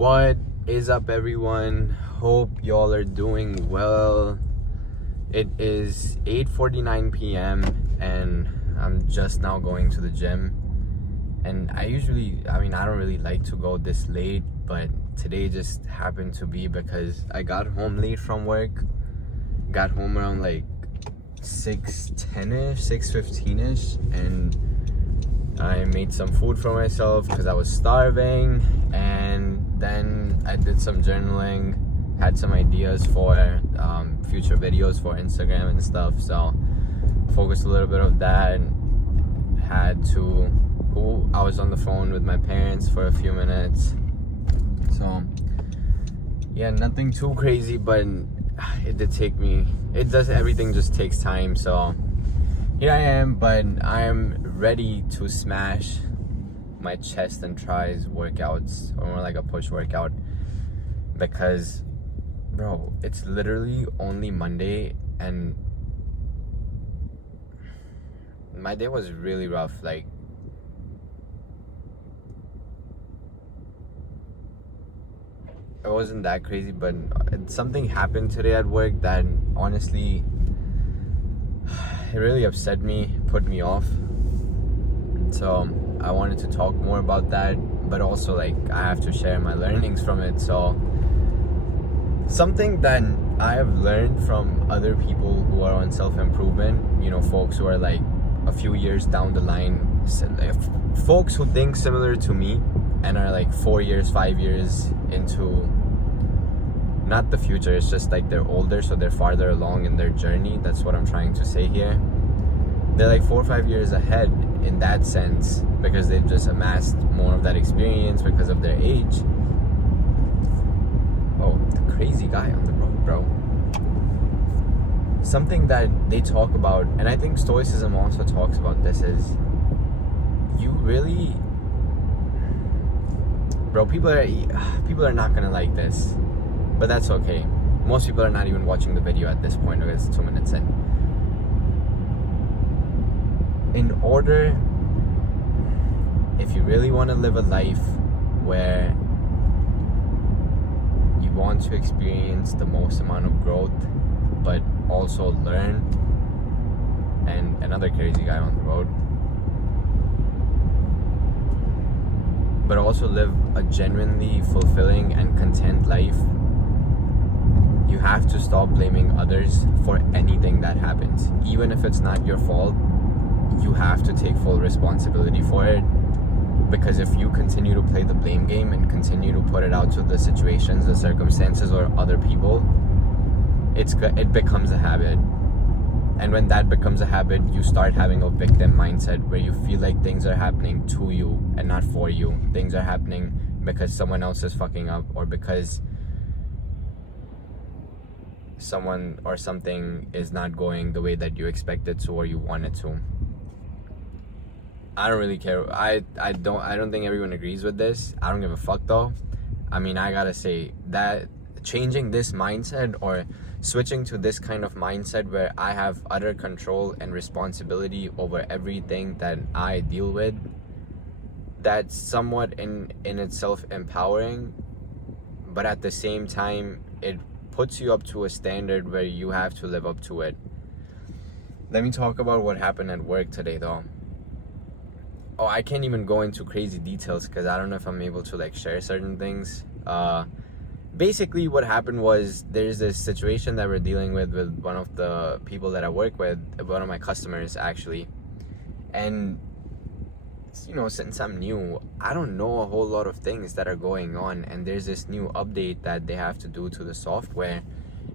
What is up, everyone? Hope y'all are doing well. It is 8:49 p.m. and I'm just now going to the gym. And I don't really like to go this late, but today just happened to be because I got home late from work. Got home around like 6:10ish, 6:15ish, and I made some food for myself because I was starving, and then I did some journaling, had some ideas for future videos for Instagram and stuff, so focused a little bit of that. I was on the phone with my parents for a few minutes, so yeah, nothing too crazy, but everything just takes time, so here I am. But I am ready to smash my chest and tries workouts, or more like a push workout, because bro, it's literally only Monday and my day was really rough. Like, it wasn't that crazy, but something happened today at work that honestly, it really upset me, put me off. So I wanted to talk more about that, but also like I have to share my learnings from it. So something that I have learned from other people who are on self-improvement, folks who are like a few years down the line, folks who think similar to me and are like 4 years, 5 years into not the future, it's just like they're older, so they're farther along in their journey. That's what I'm trying to say here. They're like 4 or 5 years ahead in that sense because they've just amassed more of that experience because of their age. Oh, the crazy guy on the road, bro. Something that they talk about, and I think Stoicism also talks about this, is you really, bro, people are not gonna like this, but that's okay. Most people are not even watching the video at this point because it's 2 minutes in. In order, if you really want to live a life where you want to experience the most amount of growth, but also learn, and another crazy guy on the road, but also live a genuinely fulfilling and content life, you have to stop blaming others for anything that happens. Even if it's not your fault, you have to take full responsibility for it, because if you continue to play the blame game and continue to put it out to the situations, the circumstances, or other people, it becomes a habit. And when that becomes a habit, you start having a victim mindset where you feel like things are happening to you and not for you. Things are happening because someone else is fucking up, or because someone or something is not going the way that you expect it to or you want it to. I don't really care. I don't think everyone agrees with this. I don't give a fuck though. I mean, I gotta say that changing this mindset, or switching to this kind of mindset where I have utter control and responsibility over everything that I deal with, that's somewhat in itself empowering, but at the same time it puts you up to a standard where you have to live up to it. Let me talk about what happened at work today though. Oh, I can't even go into crazy details because I don't know if I'm able to like share certain things. Basically what happened was, there's this situation that we're dealing with one of the people that I work with, one of my customers actually. And since I'm new, I don't know a whole lot of things that are going on, and there's this new update that they have to do to the software,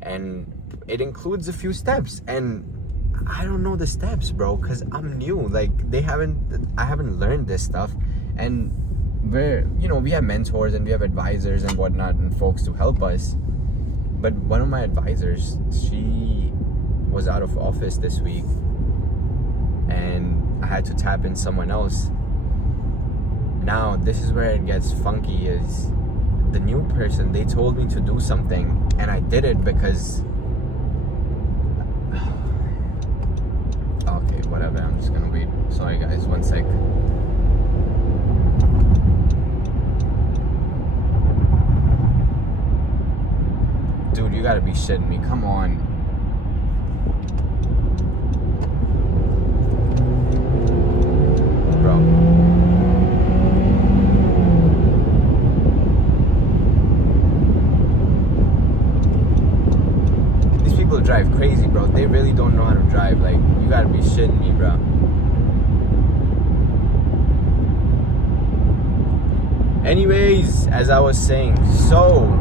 and it includes a few steps, and I don't know the steps, bro, because I'm new. Like, I haven't learned this stuff, and we have mentors and we have advisors and whatnot and folks to help us. But one of my advisors, she was out of office this week, and I had to tap in someone else. Now, this is where it gets funky, is the new person, they told me to do something, and I did it because okay, whatever, I'm just gonna wait. Sorry guys, 1 sec. Dude, you gotta be shitting me. Come on. Bro. These people drive crazy, bro. They really don't know how to drive. Like, you gotta be shitting me, bro. Anyways, as I was saying, so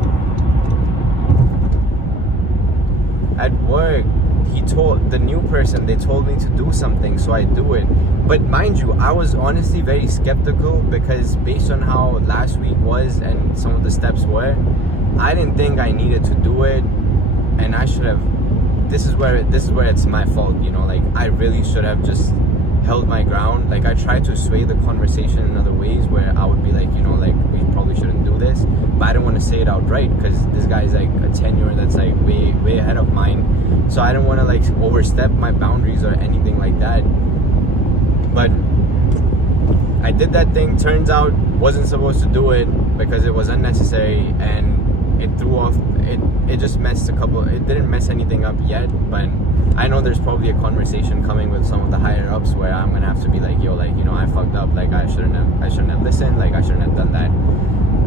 at work, he told the new person, they told me to do something, so I do it. But mind you, I was honestly very skeptical because based on how last week was and some of the steps were, I didn't think I needed to do it, and I should have. This is where it's my fault, you know. Like, I really should have just held my ground. Like, I tried to sway the conversation in other ways where I would be like, you know, like, we probably shouldn't do this, but I didn't want to say it outright because this guy's like a tenure that's like way ahead of mine, so I didn't want to like overstep my boundaries or anything like that. But I did that thing. Turns out wasn't supposed to do it because it was unnecessary, and it threw off, it just messed it didn't mess anything up yet, but I know there's probably a conversation coming with some of the higher ups where I'm gonna have to be like, yo, like, you know, I fucked up, like, I shouldn't have listened, like, I shouldn't have done that.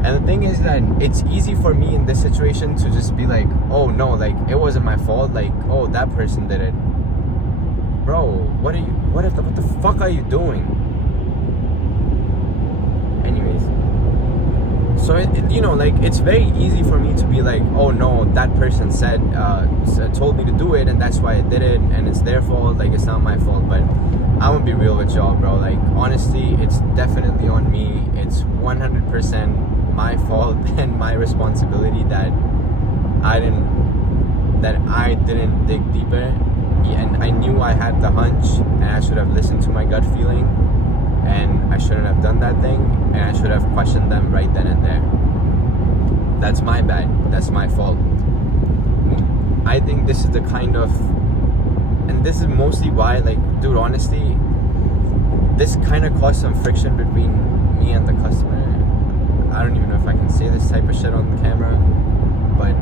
And the thing is that it's easy for me in this situation to just be like, oh no, like, it wasn't my fault, like, oh, that person did it. Bro, what the fuck are you doing? Anyways, so you know, like, it's very easy for me to be like, oh no, that person told me to do it, and that's why I did it, and it's their fault, like, it's not my fault. But I'm gonna be real with y'all, bro. Like, honestly, it's definitely on me. It's 100% my fault and my responsibility that I didn't dig deeper, and I knew I had the hunch, and I should have listened to my gut feeling, and I shouldn't have done that thing, and I should have questioned them right then and there. That's my bad. That's my fault. I think this is the kind of, and this is mostly why, like, dude, honestly, this kind of caused some friction between me and the customer. I don't even know if I can say this type of shit on the camera, but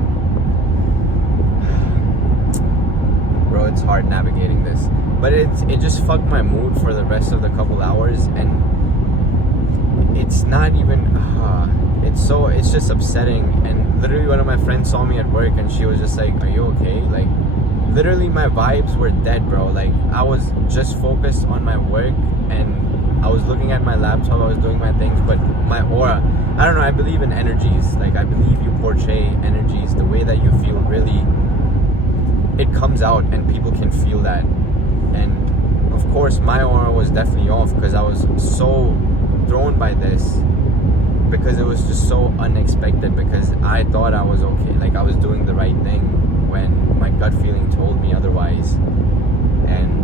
bro, it's hard navigating this. But it just fucked my mood for the rest of the couple hours, and it's not even it's just upsetting. And literally one of my friends saw me at work and she was just like, are you okay? Like, literally my vibes were dead, bro. Like, I was just focused on my work and I was looking at my laptop, I was doing my things, but my aura, I don't know, I believe in energies. Like, I believe you portray energies, the way that you feel, really, it comes out and people can feel that. And of course my aura was definitely off because I was so thrown by this, because it was just so unexpected, because I thought I was okay, like I was doing the right thing when my gut feeling told me otherwise. And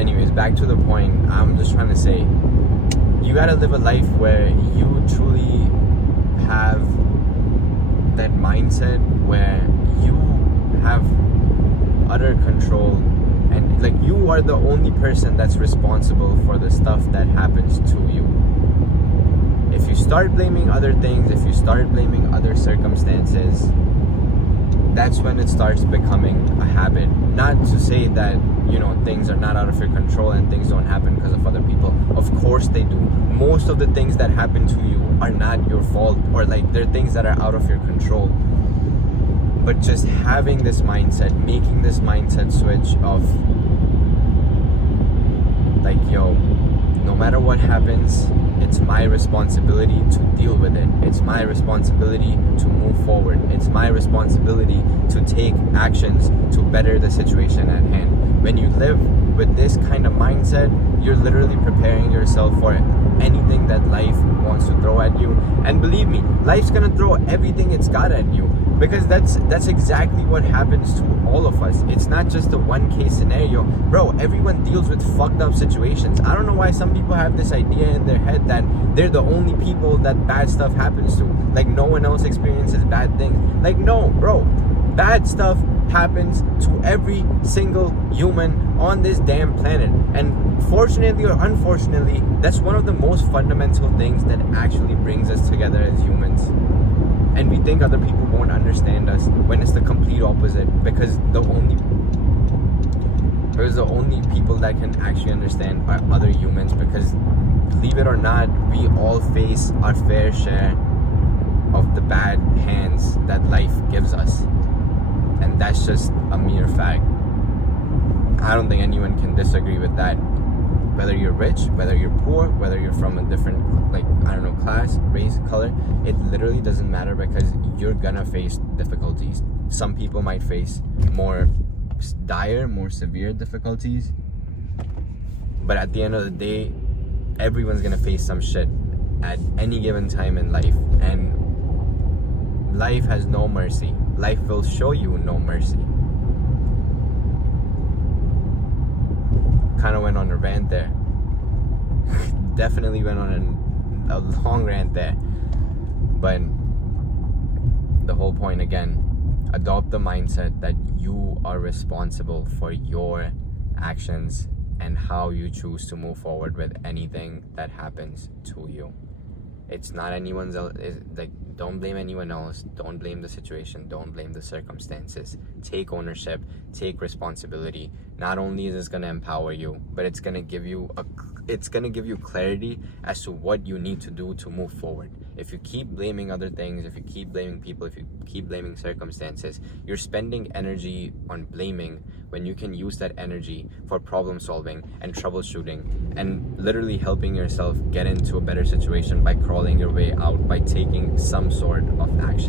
anyways, back to the point, I'm just trying to say, you gotta live a life where you truly have that mindset where you have utter control, and like, you are the only person that's responsible for the stuff that happens to you. If you start blaming other things, if you start blaming other circumstances, that's when it starts becoming a habit. Not to say that, you know, things are not out of your control and things don't happen because of other people. Of course they do. Most of the things that happen to you are not your fault, or like, they're things that are out of your control. But just having this mindset, making this mindset switch of like, yo, no matter what happens, it's my responsibility to deal with it. It's my responsibility to move forward. It's my responsibility to take actions to better the situation at hand. When you live with this kind of mindset, you're literally preparing yourself for anything that life wants to throw at you. And believe me, life's gonna throw everything it's got at you, because that's exactly what happens to all of us. It's not just a one case scenario. Bro, everyone deals with fucked up situations. I don't know why some people have this idea in their head that they're the only people that bad stuff happens to. Like, no one else experiences bad things. Like, no, bro. Bad stuff happens to every single human on this damn planet. And fortunately or unfortunately, that's one of the most fundamental things that actually brings us together as humans. And we think other people won't understand us when it's the complete opposite, because the only people that can actually understand are other humans. Because believe it or not, we all face our fair share of the bad hands that life gives us, and that's just a mere fact. I don't think anyone can disagree with that. Whether you're rich, whether you're poor, whether you're from a different, like, I don't know, class, race, color, it literally doesn't matter, because you're gonna face difficulties. Some people might face more dire, more severe difficulties, but at the end of the day, everyone's gonna face some shit at any given time in life, and life has no mercy. Life will show you no mercy. Kind of went on a rant there. Definitely went on a long rant there. But the whole point again, adopt the mindset that you are responsible for your actions and how you choose to move forward with anything that happens to you. It's not anyone's else. Like, don't blame anyone else. Don't blame the situation. Don't blame the circumstances. Take ownership. Take responsibility. Not only is this gonna empower you, but it's gonna give you clarity as to what you need to do to move forward. If you keep blaming other things, if you keep blaming people, if you keep blaming circumstances, you're spending energy on blaming when you can use that energy for problem solving and troubleshooting, and literally helping yourself get into a better situation by crawling your way out, by taking some sort of action.